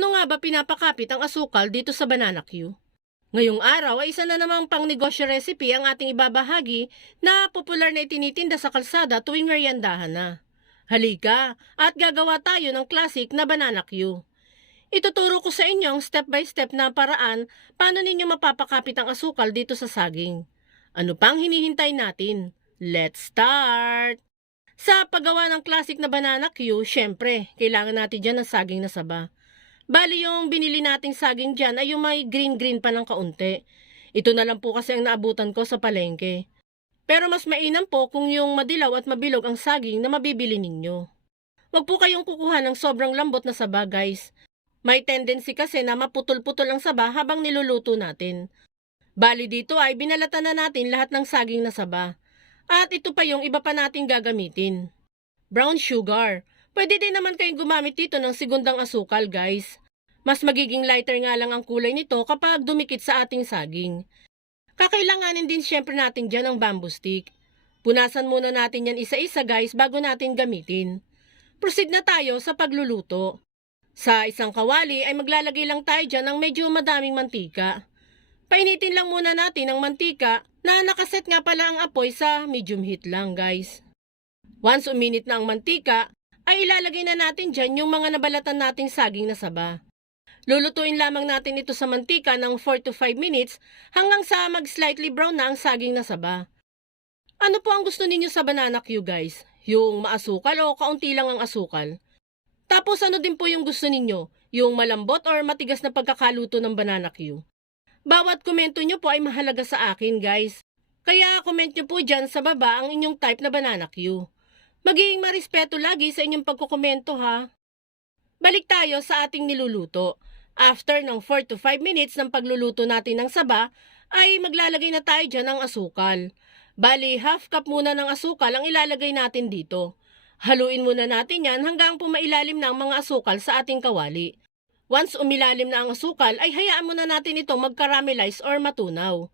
Paano nga ba pinapakapit ang asukal dito sa Banana Q? Ngayong araw ay isa na namang pangnegosyo recipe ang ating ibabahagi na popular na itinitinda sa kalsada tuwing meriendahan na. Halika at gagawa tayo ng classic na Banana Q. Ituturo ko sa inyo ang step by step na paraan paano ninyo mapapakapit ang asukal dito sa saging. Ano pang hinihintay natin? Let's start! Sa paggawa ng classic na banana Q, syempre, kailangan natin dyan ng saging na saba. Bali yung binili nating saging dyan ay yung may green-green pa ng kaunti. Ito na lang po kasi ang naabutan ko sa palengke. Pero mas mainam po kung yung madilaw at mabilog ang saging na mabibili ninyo. Huwag po kayong kukuha ng sobrang lambot na saba guys. May tendency kasi na maputol-putol ang saba habang niluluto natin. Bali dito ay binalatan na natin lahat ng saging na saba. At ito pa yung iba pa nating gagamitin. Brown sugar. Pwede din naman kayong gumamit dito ng segundang asukal guys. Mas magiging lighter nga lang ang kulay nito kapag dumikit sa ating saging. Kakailanganin din syempre natin dyan ang bamboo stick. Punasan muna natin yan isa-isa guys bago natin gamitin. Proceed na tayo sa pagluluto. Sa isang kawali ay maglalagay lang tayo dyan ng medyo madaming mantika. Painitin lang muna natin ang mantika na nakaset nga pala ang apoy sa medium heat lang guys. Once uminit na ang mantika, ay ilalagay na natin dyan yung mga nabalatan nating saging na saba. Lulutuin lamang natin ito sa mantika ng 4 to 5 minutes hanggang sa mag-slightly brown na ang saging na saba. Ano po ang gusto ninyo sa banana Q guys? Yung maasukal o kaunti lang ang asukal? Tapos ano din po yung gusto ninyo? Yung malambot or matigas na pagkakaluto ng banana Q? Bawat komento nyo po ay mahalaga sa akin guys. Kaya comment nyo po dyan sa baba ang inyong type na banana Q. Magiging marespeto lagi sa inyong pagkukomento ha. Balik tayo sa ating niluluto. After ng 4 to 5 minutes ng pagluluto natin ng saba, ay maglalagay na tayo dyan ng asukal. Bali, half cup muna ng asukal ang ilalagay natin dito. Haluin muna natin yan hanggang pumailalim na ang mga asukal sa ating kawali. Once umilalim na ang asukal, ay hayaan muna natin ito mag-caramelize or matunaw.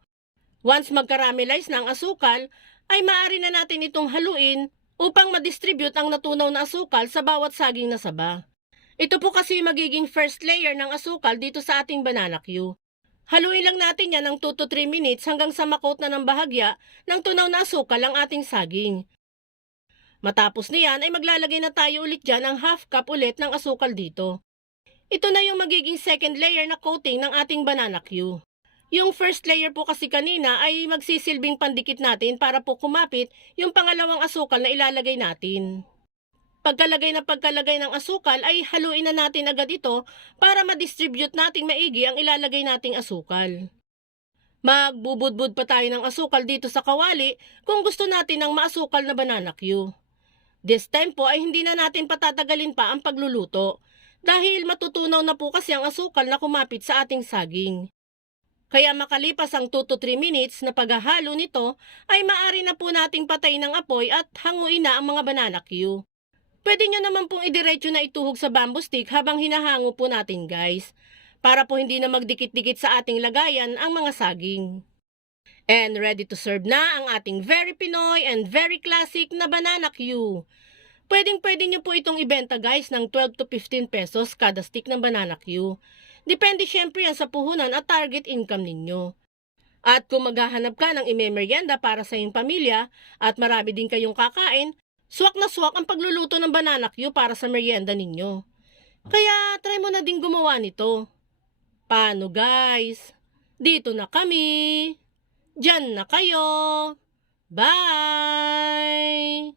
Once mag-caramelize na ang asukal, ay maaari na natin itong haluin upang ma-distribute ang natunaw na asukal sa bawat saging na saba. Ito po kasi magiging first layer ng asukal dito sa ating banana Q. Haluin lang natin yan ng 2 to 3 minutes hanggang sa makot na ng bahagya ng tunaw na asukal ang ating saging. Matapos niyan ay maglalagay na tayo ulit dyan ng half cup ulit ng asukal dito. Ito na yung magiging second layer na coating ng ating banana Q. Yung first layer po kasi kanina ay magsisilbing pandikit natin para po kumapit yung pangalawang asukal na ilalagay natin. Pagkalagay na pagkalagay ng asukal ay haluin na natin agad ito para ma-distribute nating maigi ang ilalagay nating asukal. Magbubudbud pa tayo ng asukal dito sa kawali kung gusto natin ng maasukal na banana Q. This time po ay hindi na natin patatagalin pa ang pagluluto dahil matutunaw na po kasi ang asukal na kumapit sa ating saging. Kaya makalipas ang 2 to 3 minutes na paghahalo nito ay maari na po nating patayin ng apoy at hanguin na ang mga banana Q. Pwede nyo naman pong idiretso na ituhog sa bamboo stick habang hinahango po natin guys para po hindi na magdikit-dikit sa ating lagayan ang mga saging. And ready to serve na ang ating very Pinoy and very classic na banana Q. Pwedeng pwede nyo po itong ibenta guys ng 12 to 15 pesos kada stick ng banana Q. Depende syempre yan sa puhunan at target income ninyo. At kung maghahanap ka ng imemeryenda para sa iyong pamilya at marami din kayong kakain, swak na swak ang pagluluto ng banana Q para sa merienda ninyo. Kaya try mo na din gumawa nito. Paano guys? Dito na kami. Diyan na kayo. Bye!